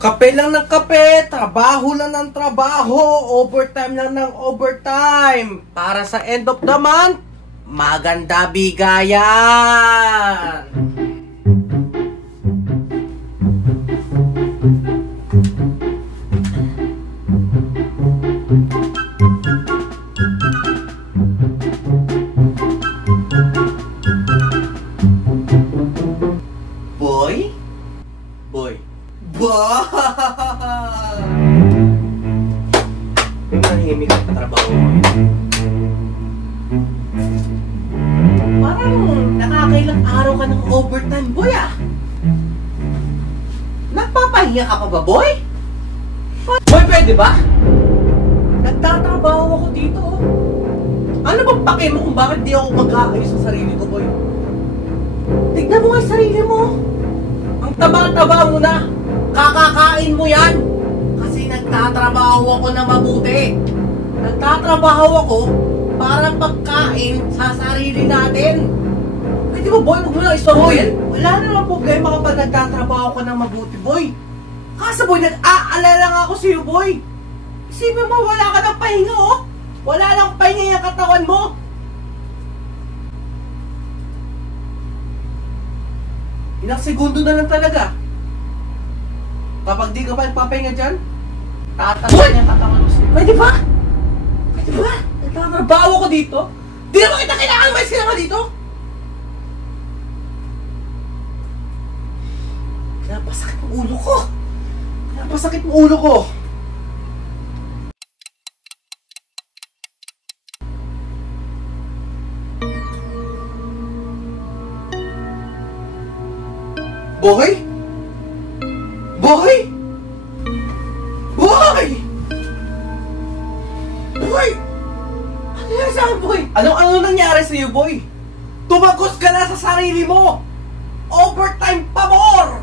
Kape lang ng kape, trabaho lang ng trabaho, overtime lang ng overtime. Para sa end of the month, maganda bigayan. Boy? Boy. Bah! May manahimik ka sa trabaho mo. Parang nakakailang araw ka ng overtime, boy ah! Nagpapahinga ka pa ba, boy? Boy, pwede ba? Nagtatrabaho ako dito. Ano bang pake mo kung bakit di ako mag-aayos sa sarili ko, boy? Tignan mo nga sarili mo. Ang taba-taba mo na. Kakakain mo yan. Kasi nagtatrabaho ako na mabuti. Nagtatrabaho ako para pagkain sa sarili natin. Pwede ba, boy? Huwag mo lang istorbohin. Wala naman problema kapag nagtatrabaho ko ng mabuti, boy. Kaso, boy, nag-aalala lang ako sa'yo, boy. Isipin mo, wala ka ng pahinga, oh. Wala lang pahinga yung katawan mo. Ilang segundo na lang talaga. Kapag di ka pa nagpapahinga dyan, tatagal yung katawan mo sa'yo. Pwede ba? Pwede ba? Nagtatrabaho ko dito? Di naman kita kailangan mais ka naman dito? Kaya pasakit mo ulo ko. Kaya pasakit mo ulo ko. Boy? Boy? Boy! Boy! Ano yan sa'kin, boy? Ano nangyari sa'yo, boy? Tumagos ka na sa sarili mo! Overtime pa more!